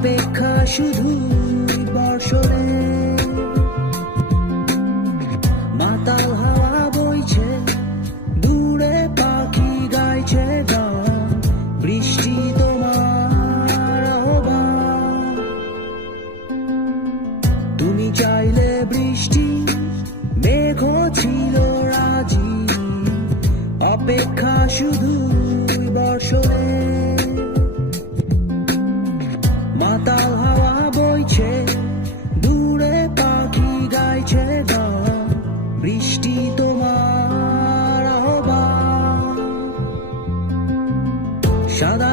অপেক্ষা শুধু বর্ষণে। মাতাল হাওয়া বইছে, দূরে পাখি গাইছে গান, বৃষ্টি তোমার আহ্বান। তুমি চাইলে বৃষ্টি, মেঘ ছিল রাজি, অপেক্ষা শুধু বর্ষণে। মাতাল হাওয়া বইছে, দূরে পাখি গাইছে গান, বৃষ্টি তোমার আহ্বান। সাদা